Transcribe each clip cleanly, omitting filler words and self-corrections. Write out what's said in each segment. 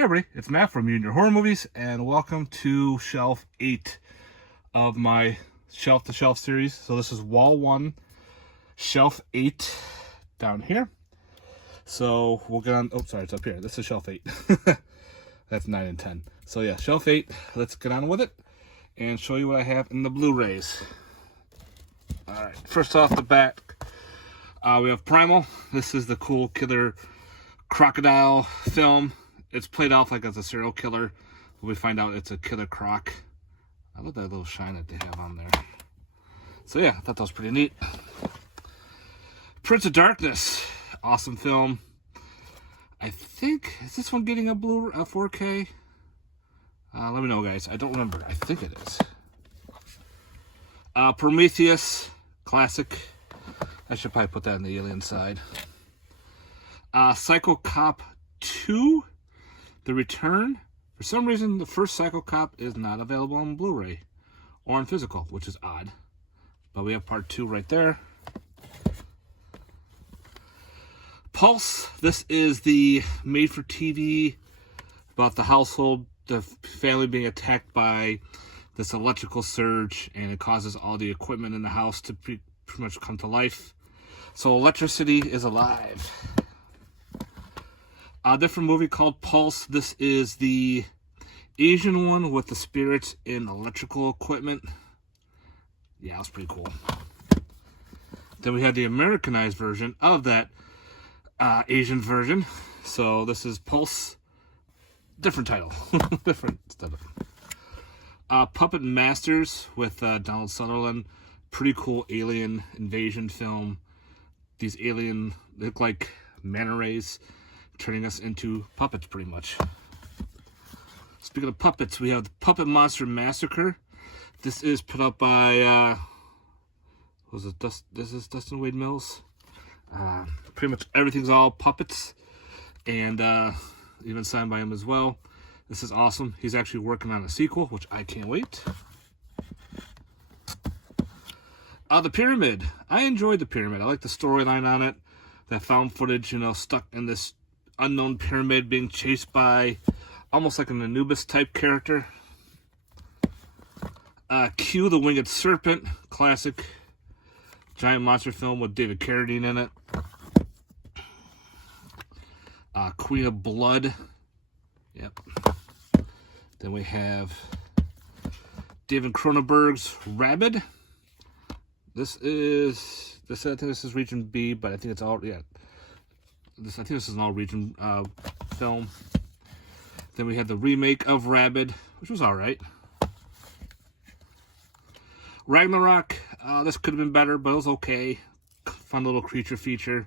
Hey everybody, it's Matt from Your Horror Movies, and welcome to Shelf 8 of my Shelf to Shelf series. So this is Wall 1, Shelf 8 down here. So we'll get on, oh sorry, it's up here. This is Shelf 8. That's 9 and 10. So yeah, Shelf 8, let's get on with it and show you what I have in the Blu-rays. Alright, first off the bat, we have Primal. This is the cool killer crocodile film. It's played off like as a serial killer, but we find out it's a killer croc. I love that little shine that they have on there. So yeah, I thought that was pretty neat. Prince of Darkness, awesome film. I think, is this one getting a 4K? Let me know, guys. I don't remember. I think it is. Prometheus, classic. I should probably put that in the alien side. Psycho Cop 2. The Return. For some reason, the first Psycho Cop is not available on Blu-ray or on physical, which is odd. But we have part 2 right there. Pulse. This is the made-for-TV about the household, the family being attacked by this electrical surge, and it causes all the equipment in the house to pretty much come to life. So electricity is alive. A different movie called Pulse. This is the Asian one with the spirits in electrical equipment. Yeah, that's pretty cool. Then we had the Americanized version of that Asian version. So this is Pulse. Different title. Different stuff. Puppet Masters with Donald Sutherland. Pretty cool alien invasion film. These alien look like manta rays, turning us into puppets, pretty much. Speaking of puppets, we have the Puppet Monster Massacre. This is put up by, this is Dustin Wade Mills. Pretty much everything's all puppets, and even signed by him as well. This is awesome. He's actually working on a sequel, which I can't wait. The Pyramid. I enjoyed The Pyramid. I like the storyline on it. That found footage, stuck in this unknown pyramid being chased by almost like an Anubis type character. Q, the Winged Serpent, classic giant monster film with David Carradine in it. Queen of Blood. Yep. Then we have David Cronenberg's Rabid. I think this is region B, but I think it's all, yeah. I think this is an all-region film. Then we had the remake of Rabid, which was alright. Ragnarok, this could have been better, but it was okay. Fun little creature feature.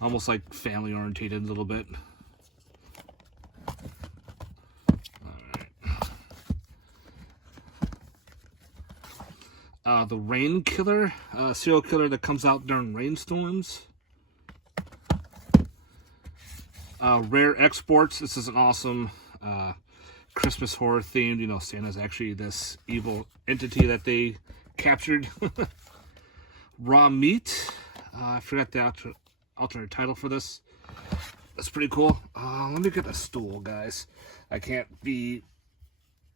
Almost like family-orientated a little bit. Alright. The Rain Killer, serial killer that comes out during rainstorms. Rare Exports. This is an awesome Christmas horror themed. Santa's actually this evil entity that they captured. Raw Meat. I forgot the alternate title for this. That's pretty cool. Let me get a stool, guys. I can't be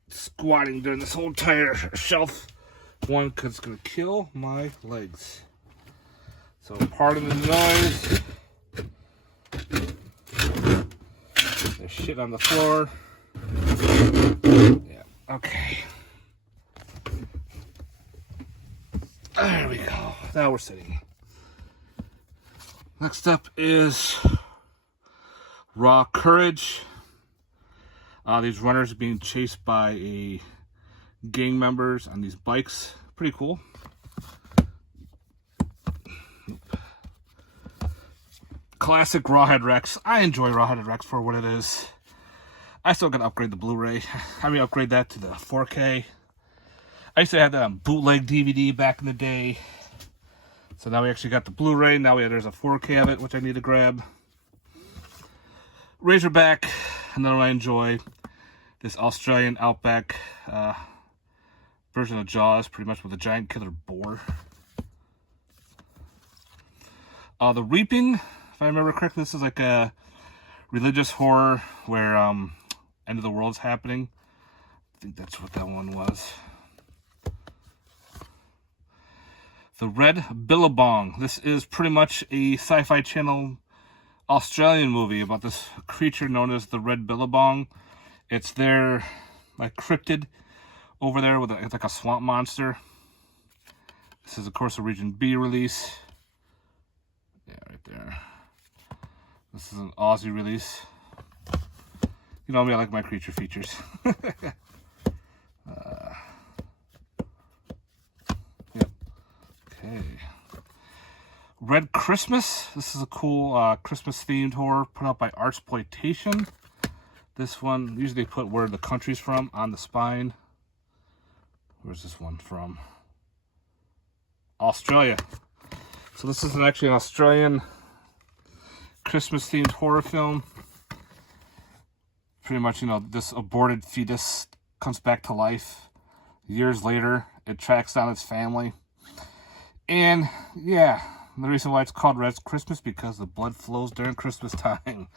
squatting during this whole entire shelf. One, because it's going to kill my legs. So pardon the noise. There's shit on the floor. Yeah, okay. There we go. Now we're sitting. Next up is Raw Courage. These runners being chased by gang members on these bikes. Pretty cool. Classic Rawhead Rex. I enjoy Rawhead Rex for what it is. I still gotta upgrade the Blu-ray. Upgrade that to the 4K. I used to have that on bootleg DVD back in the day. So now we actually got the Blu-ray. Now there's a 4K of it, which I need to grab. Razorback, another one I enjoy. This Australian Outback version of Jaws, pretty much with a giant killer boar. The Reaping, if I remember correctly, this is like a religious horror where end of the world's happening. I think that's what that one was. The Red Billabong. This is pretty much a Sci-Fi Channel Australian movie about this creature known as the Red Billabong. It's their like cryptid over there with it's like a swamp monster. This is of course a Region B release. Yeah, right there. This is an Aussie release. You know me, I like my creature features. Yep. Okay. Red Christmas. This is a cool Christmas-themed horror put out by Artsploitation. This one, usually they put where the country's from on the spine. Where's this one from? Australia. So this is actually an Australian Christmas-themed horror film. Pretty much, you know, this aborted fetus comes back to life. Years later, it tracks down its family. And, yeah, the reason why it's called Red Christmas because the blood flows during Christmas time.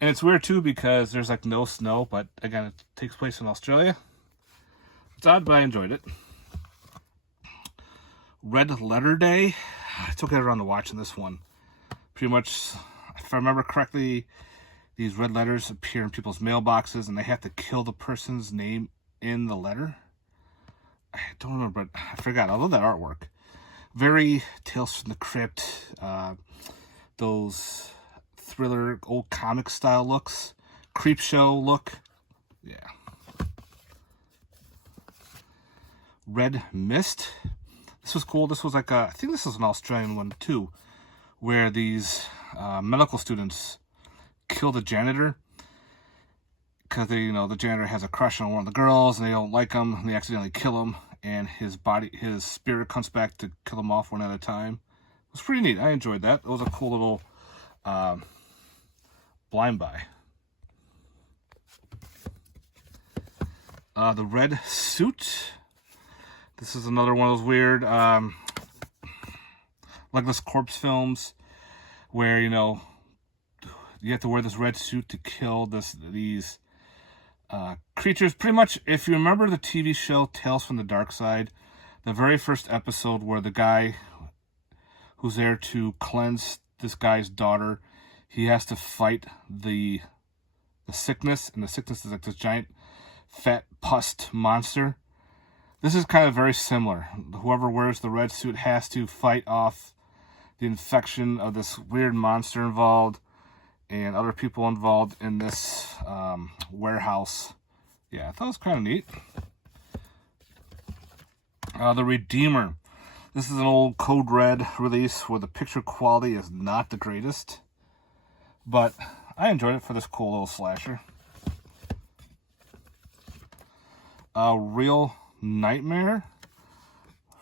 And it's weird, too, because there's, like, no snow. But, again, it takes place in Australia. It's odd, but I enjoyed it. Red Letter Day. I took it around to watching this one. Pretty much, if I remember correctly, these red letters appear in people's mailboxes, and they have to kill the person's name in the letter. I don't remember, but I forgot. I love that artwork. Very Tales from the Crypt. Those thriller, old comic style looks. Creep show look. Yeah. Red Mist. This was cool. This was like I think this is an Australian one too, where these medical students kill the janitor because they, you know, the janitor has a crush on one of the girls and they don't like him and they accidentally kill him, and his spirit comes back to kill them off one at a time. It was pretty neat. I enjoyed that. It was a cool little blind buy. The Red Suit. This is another one of those weird legless corpse films where, you know, you have to wear this red suit to kill these creatures. Pretty much, if you remember the TV show Tales from the Dark Side, the very first episode where the guy who's there to cleanse this guy's daughter, he has to fight the sickness, and the sickness is like this giant fat pussed monster. This is kind of very similar. Whoever wears the red suit has to fight off the infection of this weird monster involved and other people involved in this warehouse. Yeah, I thought it was kind of neat. The Redeemer. This is an old Code Red release where the picture quality is not the greatest, but I enjoyed it for this cool little slasher. Real Nightmare.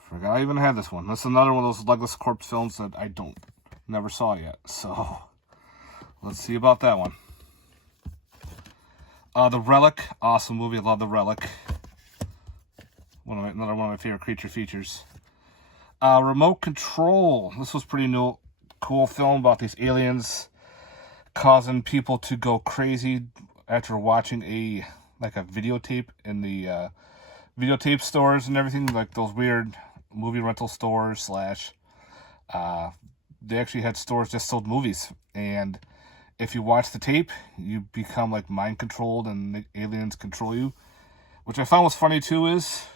Forgot I even had this one. This is another one of those legless corpse films that I never saw yet. So let's see about that one. The Relic. Awesome movie. I love The Relic. Another one of my favorite creature features. Remote Control. This was pretty cool film about these aliens causing people to go crazy after watching a videotape in the videotape stores and everything, like those weird movie rental stores they actually had stores just sold movies, and if you watch the tape you become like mind controlled and the aliens control you, which I found was funny too. Is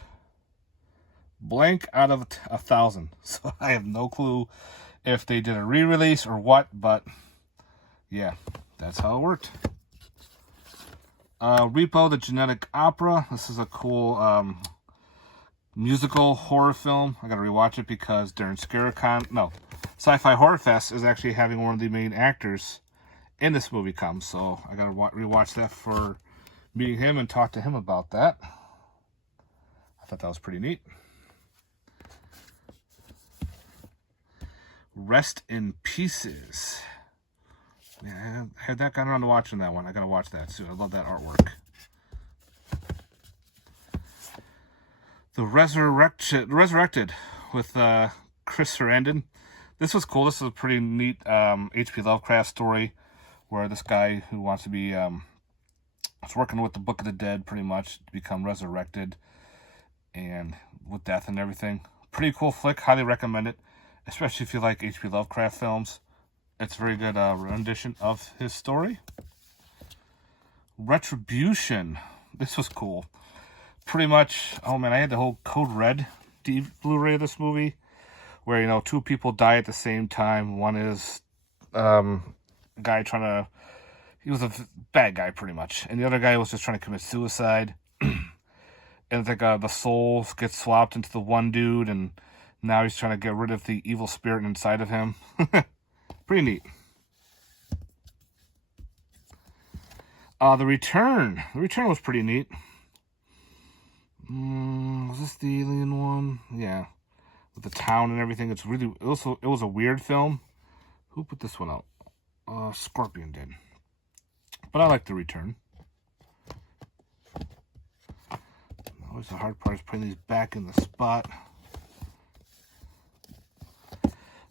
blank out of 1,000, so I have no clue if they did a re-release or what, but yeah, that's how it worked. Repo, the Genetic Opera. This is a cool musical horror film. I gotta rewatch it because during Sci-Fi Horror Fest is actually having one of the main actors in this movie come, so I gotta rewatch that for meeting him and talk to him about that. I thought that was pretty neat. Rest in Pieces. Yeah, I had that gotten around to watching that one. I gotta watch that soon. I love that artwork. The Resurrected with Chris Sarandon. This was cool. This is a pretty neat H.P. Lovecraft story where this guy who wants to be It's working with the Book of the Dead pretty much to become resurrected and with death and everything. Pretty cool flick. Highly recommend it, especially if you like H.P. Lovecraft films. It's a very good rendition of his story. Retribution. This was cool. Pretty much, oh man, I had the whole Code Red Blu-ray of this movie, where, you know, two people die at the same time. One is a guy trying to, he was a bad guy pretty much, and the other guy was just trying to commit suicide. And it's like the soul gets swapped into the one dude, and now he's trying to get rid of the evil spirit inside of him. Pretty neat. The Return. The Return was pretty neat. Was this the alien one? Yeah. With the town and everything. It's really, it was a weird film. Who put this one out? Scorpion did. But I like The Return. Always the hard part is putting these back in the spot.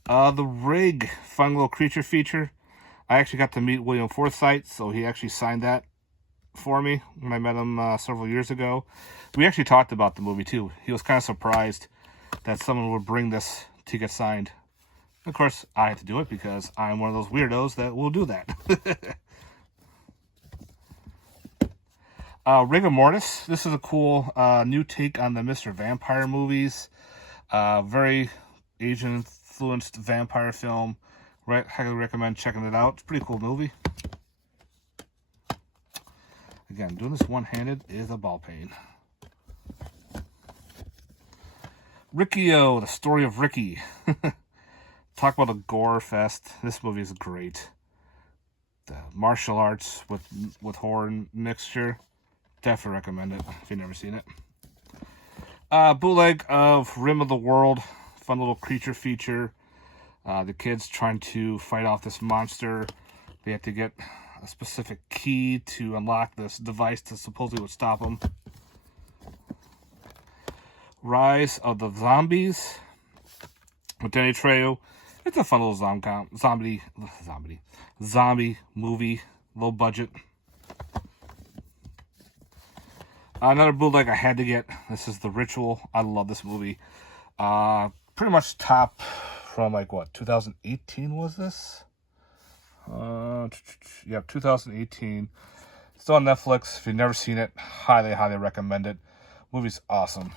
The Rig, fun little creature feature. I actually got to meet William Forsythe, so he actually signed that for me when I met him several years ago. We actually talked about the movie too. He was kind of surprised that someone would bring this to get signed. Of course, I had to do it because I'm one of those weirdos that will do that. Rigor Mortis. This is a cool new take on the Mr. Vampire movies. Very Asian-influenced vampire film. Highly recommend checking it out. It's a pretty cool movie. Again, doing this one-handed is a ball pain. Ricky-O, the story of Ricky. Talk about a gore fest. This movie is great. The martial arts with horror mixture. Definitely recommend it if you've never seen it. Bootleg of Rim of the World. Fun little creature feature. The kids trying to fight off this monster. They have to get a specific key to unlock this device that supposedly would stop them. Rise of the Zombies with Danny Trejo. It's a fun little zombie movie. Low budget. Another bootleg I had to get. This is The Ritual. I love this movie. Pretty much top from like what, 2018 was this? Yeah, 2018. Still on Netflix. If you've never seen it, highly, highly recommend it. Movie's awesome.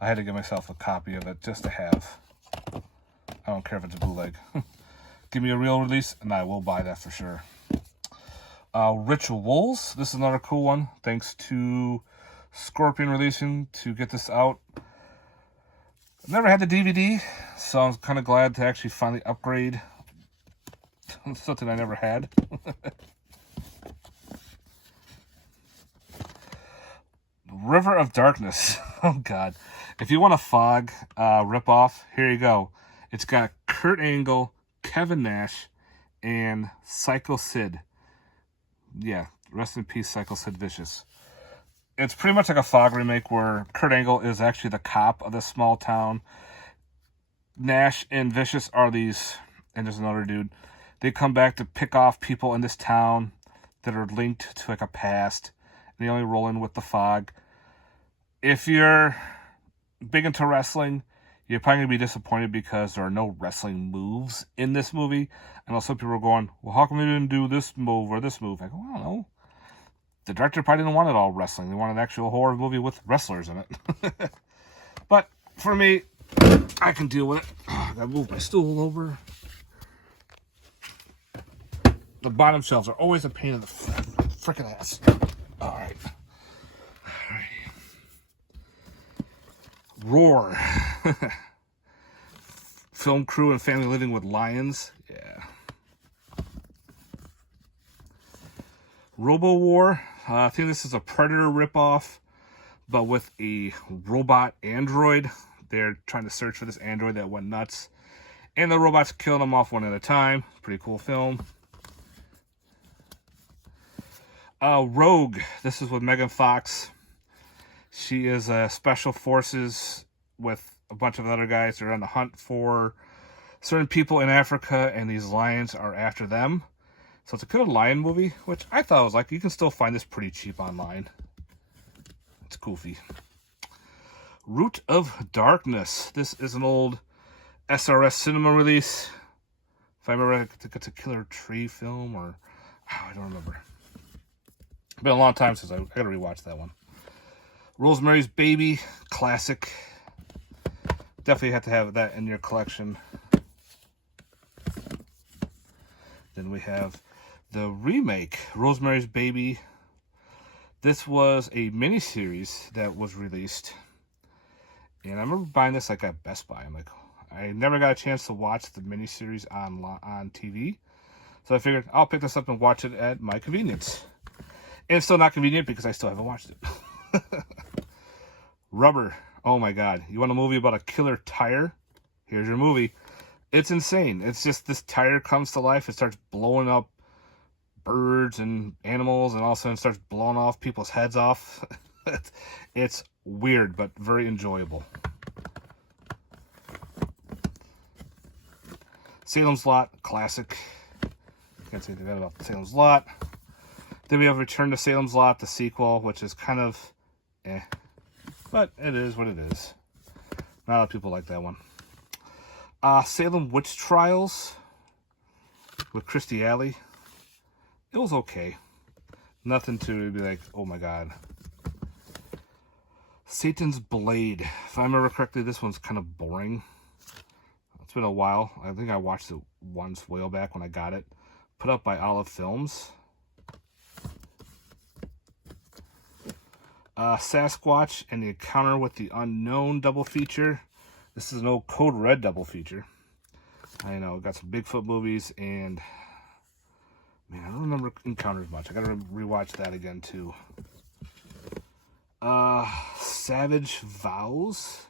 I had to get myself a copy of it just to have. I don't care if it's a bootleg. Give me a real release, and I will buy that for sure. Rituals. This is another cool one. Thanks to Scorpion releasing to get this out. I've never had the DVD, so I'm kind of glad to actually finally upgrade something I never had. River of Darkness. Oh, God. If you want a Fog ripoff, here you go. It's got Kurt Angle, Kevin Nash, and Psycho Sid. Yeah, rest in peace, Psycho Sid Vicious. It's pretty much like a Fog remake where Kurt Angle is actually the cop of this small town. Nash and Vicious are these, and there's another dude. They come back to pick off people in this town that are linked to like a past. And they only roll in with the Fog. If you're big into wrestling, you're probably going to be disappointed because there are no wrestling moves in this movie. I know some people are going, well, how come they didn't do this move or this move? I go, I don't know. The director probably didn't want it all wrestling. They wanted an actual horror movie with wrestlers in it. But for me, I can deal with it. I gotta move my stool over. The bottom shelves are always a pain in the frickin' ass. All right. Roar. Film crew and family living with lions. Yeah. Robo War. I think this is a Predator ripoff, but with a robot android. They're trying to search for this android that went nuts. And the robots killing them off one at a time. Pretty cool film. Rogue. This is with Megan Fox. She is special forces with a bunch of other guys. They're on the hunt for certain people in Africa, and these lions are after them. So it's a Killer Lion movie, which I thought was like, you can still find this pretty cheap online. It's goofy. Root of Darkness. This is an old SRS cinema release. If I remember, I think it's a Killer Tree film, or I don't remember. It's been a long time since I gotta rewatch that one. Rosemary's Baby, classic. Definitely have to have that in your collection. Then we have the remake, Rosemary's Baby. This was a miniseries that was released. And I remember buying this like at Best Buy. I'm like, I never got a chance to watch the miniseries on TV. So I figured I'll pick this up and watch it at my convenience. And it's still not convenient because I still haven't watched it. Rubber. Oh my God. You want a movie about a killer tire? Here's your movie. It's insane. It's just this tire comes to life. It starts blowing up birds and animals, and all of a sudden starts blowing off people's heads off. It's weird, but very enjoyable. Salem's Lot, classic. Can't say anything bad about Salem's Lot. Then we have Return to Salem's Lot, the sequel, which is kind of but it is what it is. Not a lot of people like that one. Salem Witch Trials with Christy Alley. It was okay. Nothing to be like, oh my God. Satan's Blade. If I remember correctly, this one's kind of boring. It's been a while. I think I watched it once way back when I got it. Put up by Olive Films. Sasquatch and the Encounter with the Unknown double feature. This is an old Code Red double feature. I know, got some Bigfoot movies, and man, I don't remember Encounters much. I gotta rewatch that again too. Savage Vows.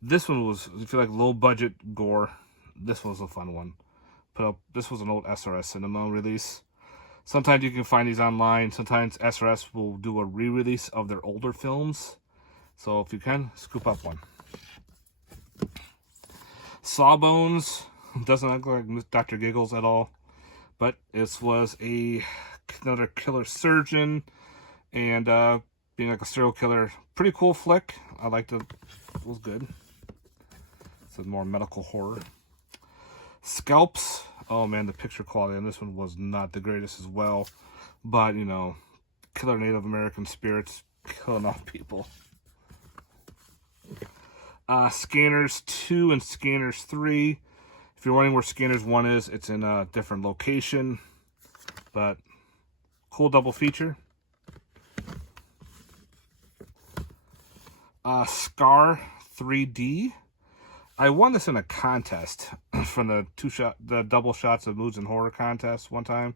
This one was, if you like low budget gore, this was a fun one. This was an old SRS cinema release. Sometimes you can find these online. Sometimes SRS will do a re-release of their older films. So if you can, scoop up one. Sawbones. Doesn't look like Dr. Giggles at all. But this was another killer surgeon. And being like a serial killer. Pretty cool flick. I liked it. It was good. It's a more medical horror. Scalps. Oh man, the picture quality on this one was not the greatest as well. But, you know, killer Native American spirits killing off people. Scanners 2 and Scanners 3. If you're wondering where Scanners 1 is, it's in a different location. But, cool double feature. Scar 3D. I won this in a contest from the double shots of Moods and Horror contest one time.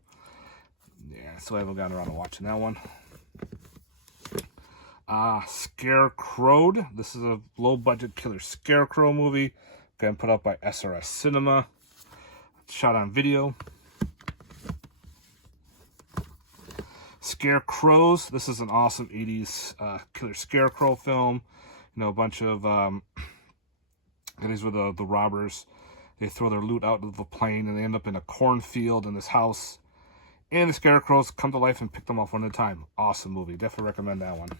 Yeah, so I haven't gotten around to watching that one. Scarecrowed. This is a low-budget killer scarecrow movie. Again, put up by SRS Cinema. Shot on video. Scarecrows. This is an awesome 80s killer scarecrow film. You know, a bunch of... these were the robbers. They throw their loot out of the plane and they end up in a cornfield in this house. And the scarecrows come to life and pick them off one at a time. Awesome movie. Definitely recommend that one.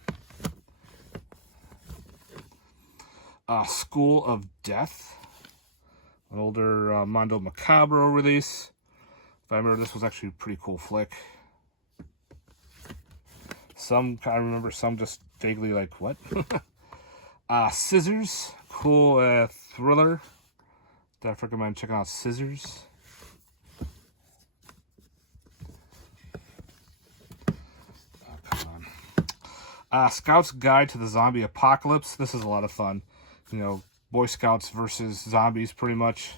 School of Death. An older Mondo Macabro release. If I remember, this was actually a pretty cool flick. Some, I remember some just vaguely like, what? Scissors. Cool thriller. Definitely recommend checking out Scissors. Oh, come on. Scout's Guide to the Zombie Apocalypse. This is a lot of fun. You know, Boy Scouts versus zombies, pretty much.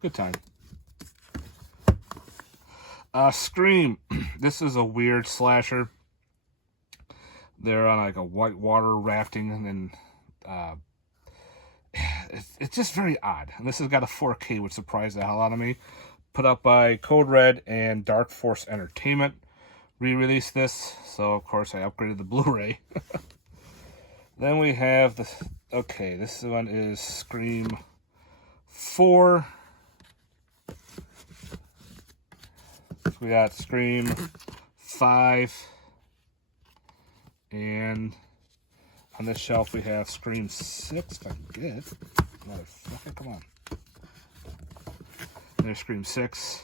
Good time. Scream. This is a weird slasher. They're on like a whitewater rafting, and it's just very odd. And this has got a 4K, which surprised the hell out of me. Put up by Code Red and Dark Force Entertainment. Re-released this, so of course I upgraded the Blu-ray. Then we have the... Okay, this one is Scream 4. So we got Scream 5. And on this shelf we have Scream 6. If I can get it. Motherfucker, come on. And there's Scream 6.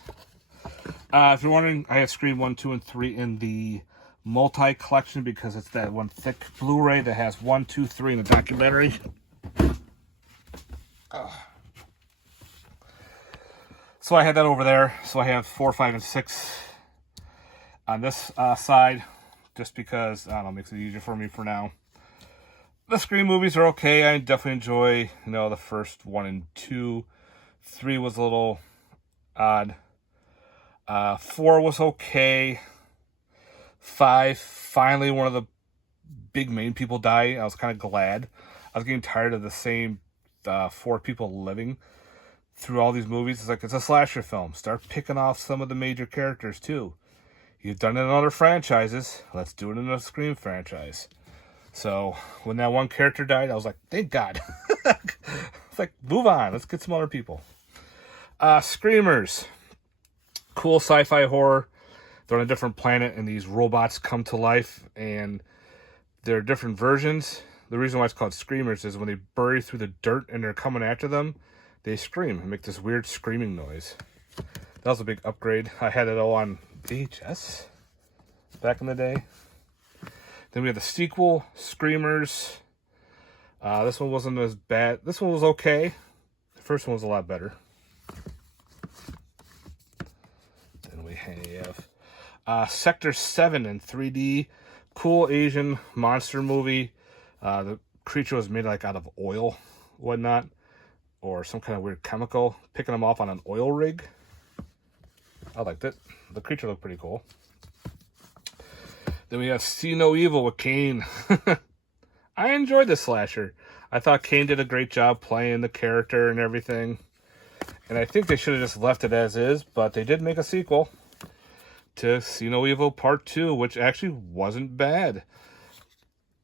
If you're wondering, I have Scream 1, 2, and 3 in the multi-collection because it's that one thick Blu-ray that has 1, 2, 3 in the documentary. So I had that over there. So I have 4, 5, and 6 on this side, just because, I don't know, it makes it easier for me for now. The Scream movies are okay. I definitely enjoy, the first 1 and 2. 3 was a little odd. 4 was okay. 5, finally one of the big main people died. I was kind of glad. I was getting tired of the same 4 people living through all these movies. It's like, it's a slasher film. Start picking off some of the major characters too. You've done it in other franchises. Let's do it in a Scream franchise. So when that one character died, I was like, thank God. It's like, move on. Let's get some other people. Screamers. Cool sci-fi horror. They're on a different planet and these robots come to life and they're different versions. The reason why it's called Screamers is when they bury through the dirt and they're coming after them, they scream and make this weird screaming noise. That was a big upgrade. I had it all on VHS back in the day. Then we have the sequel, Screamers. This one wasn't as bad. This one was okay. The first one was a lot better. Then we have Sector 7 in 3D. Cool Asian monster movie. The creature was made like out of oil, whatnot, or some kind of weird chemical. Picking them off on an oil rig. I liked it. The creature looked pretty cool. Then we have See No Evil with Kane. I enjoyed the slasher. I thought Kane did a great job playing the character and everything. And I think they should have just left it as is, but they did make a sequel to See No Evil Part 2, which actually wasn't bad.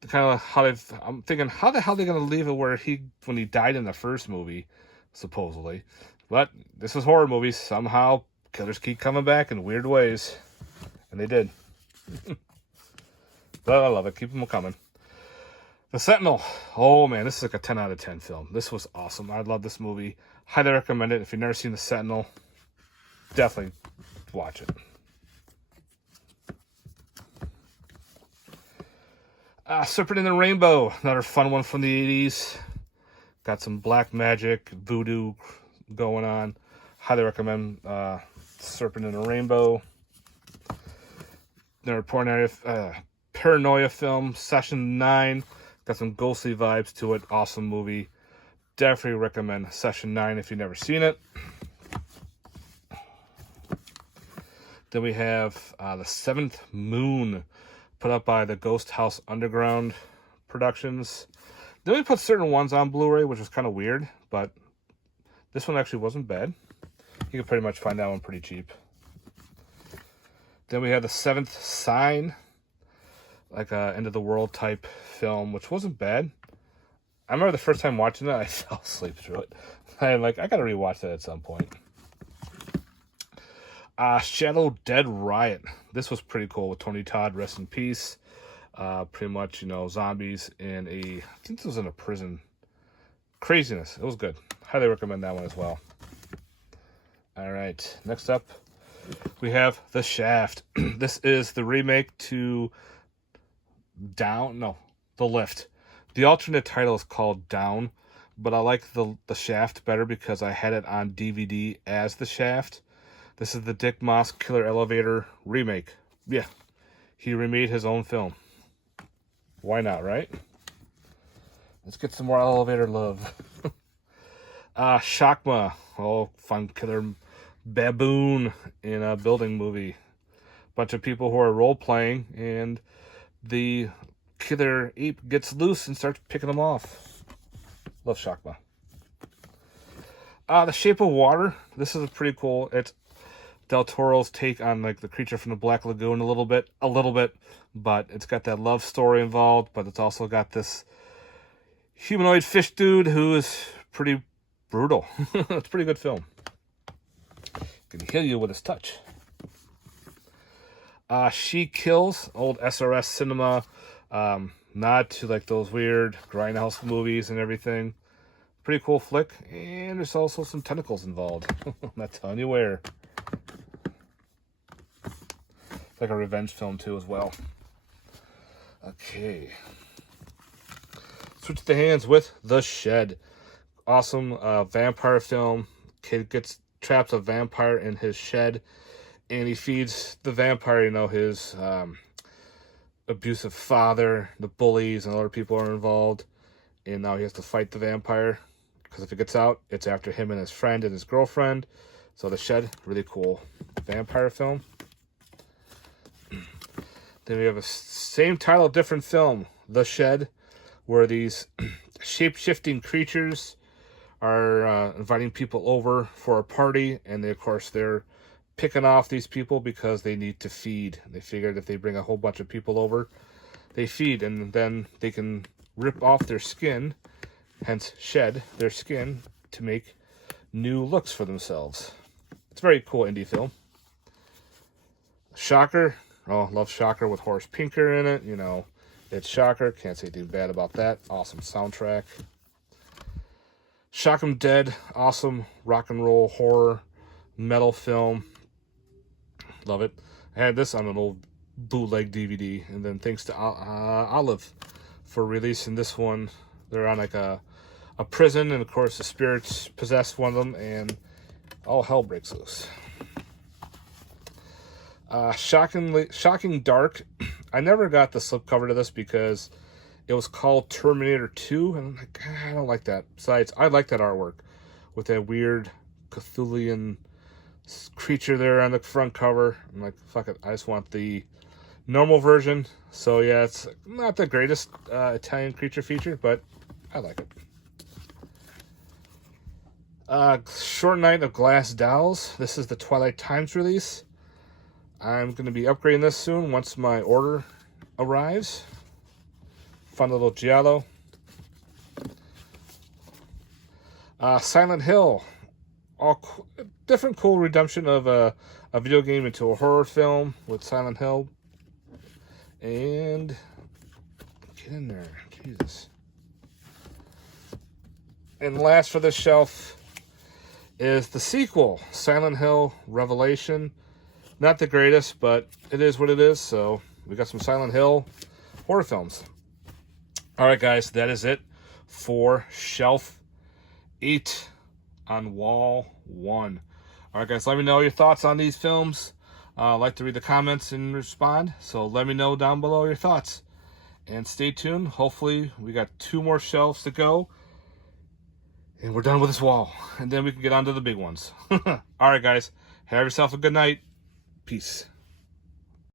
Kind of how I'm thinking, how the hell are they going to leave it where when he died in the first movie, supposedly. But this is horror movies. Somehow killers keep coming back in weird ways. And they did. But I love it. Keep them coming. The Sentinel. Oh, man. This is like a 10 out of 10 film. This was awesome. I love this movie. Highly recommend it. If you've never seen The Sentinel, definitely watch it. Serpent in the Rainbow. Another fun one from the 80s. Got some black magic, voodoo going on. Highly recommend Serpent in the Rainbow. Another paranoia film, Session 9. Got some ghostly vibes to it. Awesome movie. Definitely recommend Session 9 if you've never seen it. Then we have The Seventh Moon, put up by the Ghost House Underground Productions. Then we put certain ones on Blu-ray, which was kind of weird, but this one actually wasn't bad. You can pretty much find that one pretty cheap. Then we have The Seventh Sign, like a end of the world type film, which wasn't bad. I remember the first time watching it, I fell asleep through it. I gotta rewatch that at some point. Shadow Dead Riot. This was pretty cool with Tony Todd, rest in peace. Pretty much, zombies in I think this was in a prison. Craziness. It was good. Highly recommend that one as well. All right, next up, we have The Shaft. This is the remake to The Lift. The alternate title is called Down, but I like the Shaft better because I had it on DVD as The Shaft. This is the Dick Moss Killer Elevator remake. Yeah, he remade his own film. Why not, right? Let's get some more elevator love. Shakma. Oh, fun killer baboon in a building movie. Bunch of people who are role-playing, and the killer ape gets loose and starts picking them off. Love Shakma. The Shape of Water. This is pretty cool. It's Del Toro's take on like the creature from the Black Lagoon a little bit, but it's got that love story involved, but it's also got this humanoid fish dude who is pretty brutal. It's a pretty good film. Can heal you with his touch. She Kills, old SRS cinema. Nod to like those weird grindhouse movies and everything. Pretty cool flick. And there's also some tentacles involved. I'm not telling you where. It's like a revenge film too as well. Okay. Switch the hands with The Shed. Awesome vampire film. Kid gets traps a vampire in his shed, and he feeds the vampire, you know, his abusive father, the bullies, and other people are involved. And now he has to fight the vampire, because if it gets out, it's after him and his friend and his girlfriend. So The Shed, really cool vampire film. Then we have a same title, different film, The Shed, where these shape-shifting creatures are inviting people over for a party, and of course they're picking off these people because they need to feed. They figured if they bring a whole bunch of people over, they feed, and then they can rip off their skin, hence shed their skin, to make new looks for themselves. It's a very cool indie film. Shocker. Oh, love Shocker with Horace Pinker in it. You know, it's Shocker. Can't say anything bad about that. Awesome soundtrack. Shock 'em Dead. Awesome rock and roll horror metal film. Love it. I had this on an old bootleg DVD, and then thanks to Olive for releasing this one. They're on like a prison, and of course the spirits possess one of them, and all hell breaks loose. Shocking Dark. I never got the slipcover to this because it was called Terminator 2, and I'm like, I don't like that. Besides, I like that artwork with that weird Cthulhian creature there on the front cover. I'm like, fuck it, I just want the normal version. So yeah, it's not the greatest Italian creature feature, but I like it. Short Night of Glass Dolls. This is the Twilight Times release. I'm going to be upgrading this soon once my order arrives. Fun little giallo. Silent Hill. Different cool redemption of a video game into a horror film with Silent Hill. And get in there. Jesus. And last for this shelf is the sequel, Silent Hill Revelation. Not the greatest, but it is what it is. So we got some Silent Hill horror films. All right, guys, that is it for shelf 8 on wall 1. All right, guys, let me know your thoughts on these films. I'd like to read the comments and respond. So let me know down below your thoughts. And stay tuned. Hopefully, we got 2 more shelves to go. And we're done with this wall. And then we can get on to the big ones. All right, guys. Have yourself a good night. Peace.